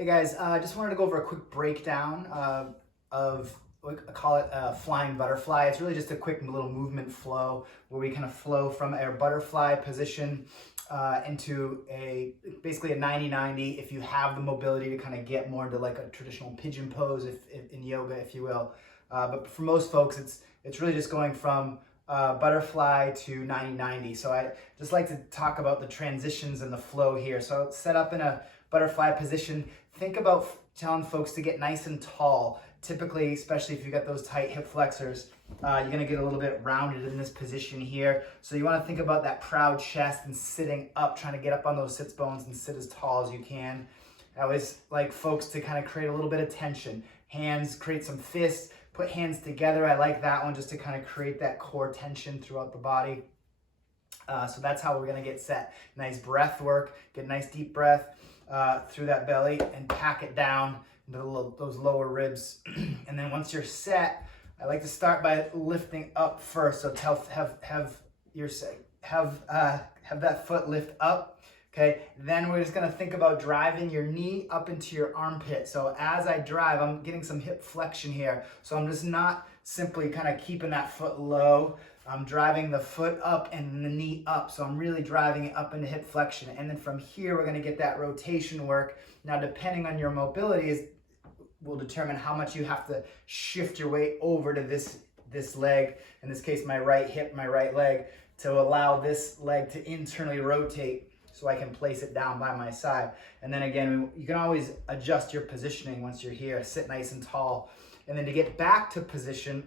Hey guys, I just wanted to go over a quick breakdown of, I call it a flying butterfly. It's really just a quick little movement flow where we kind of flow from our butterfly position into basically a 90-90 if you have the mobility to kind of get more into like a traditional pigeon pose if in yoga, if you will. But for most folks, it's really just going from butterfly to 90-90. So I just like to talk about the transitions and the flow here. So set up in a butterfly position. Think about telling folks to get nice and tall. Typically, especially if you got those tight hip flexors, you're gonna get a little bit rounded in this position here. So you wanna think about that proud chest and sitting up, trying to get up on those sits bones and sit as tall as you can. I always like folks to kind of create a little bit of tension. Hands, create some fists, put hands together. I like that one just to kind of create that core tension throughout the body. So that's how we're gonna get set. Nice breath work, get a nice deep breath through that belly and pack it down into those lower ribs. And then once you're set, I like to start by lifting up first. So have that foot lift up. Okay, then we're just gonna think about driving your knee up into your armpit. So as I drive, I'm getting some hip flexion here. So I'm just not simply kind of keeping that foot low. I'm driving the foot up and the knee up. So I'm really driving it up into hip flexion. And then from here, we're gonna get that rotation work. Now, depending on your mobility will determine how much you have to shift your weight over to this leg, in this case, my right hip, my right leg, to allow this leg to internally rotate so I can place it down by my side. And then again, you can always adjust your positioning once you're here, sit nice and tall. And then to get back to position,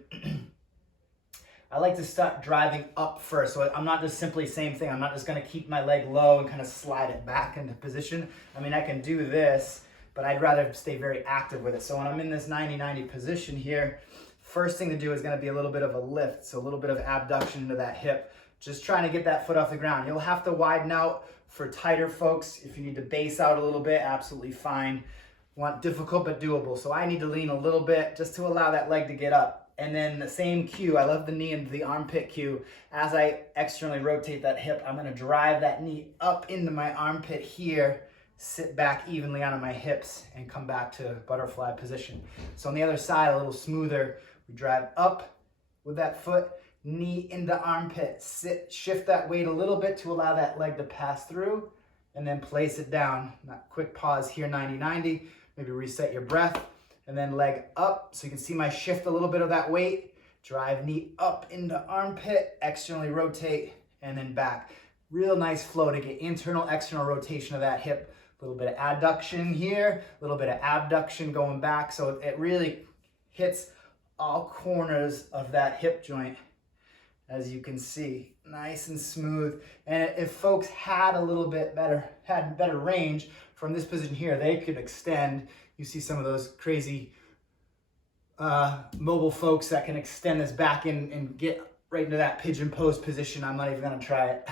I like to start driving up first. So I'm not just simply same thing. I'm not just gonna keep my leg low and kind of slide it back into position. I mean, I can do this, but I'd rather stay very active with it. So when I'm in this 90-90 position here, first thing to do is gonna be a little bit of a lift. So a little bit of abduction into that hip. Just trying to get that foot off the ground. You'll have to widen out for tighter folks. If you need to base out a little bit, absolutely fine. Want difficult but doable. So I need to lean a little bit just to allow that leg to get up. And then the same cue, I love the knee into the armpit cue. As I externally rotate that hip, I'm gonna drive that knee up into my armpit here, sit back evenly onto my hips and come back to butterfly position. So on the other side, a little smoother, we drive up with that foot, knee into armpit, sit, shift that weight a little bit to allow that leg to pass through, and then place it down. That quick pause here, 90-90, maybe reset your breath, and then leg up. So you can see my shift a little bit of that weight, drive knee up into armpit, externally rotate, and then back. Real nice flow to get internal, external rotation of that hip. A little bit of adduction here, a little bit of abduction going back. So it really hits all corners of that hip joint, as you can see, nice and smooth. And if folks had a little bit better range from this position here, they could extend. You see some of those crazy mobile folks that can extend this back in and get right into that pigeon pose position. I'm not even gonna try it.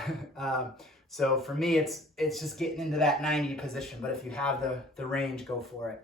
So for me, it's just getting into that 90 position, but if you have the range, go for it.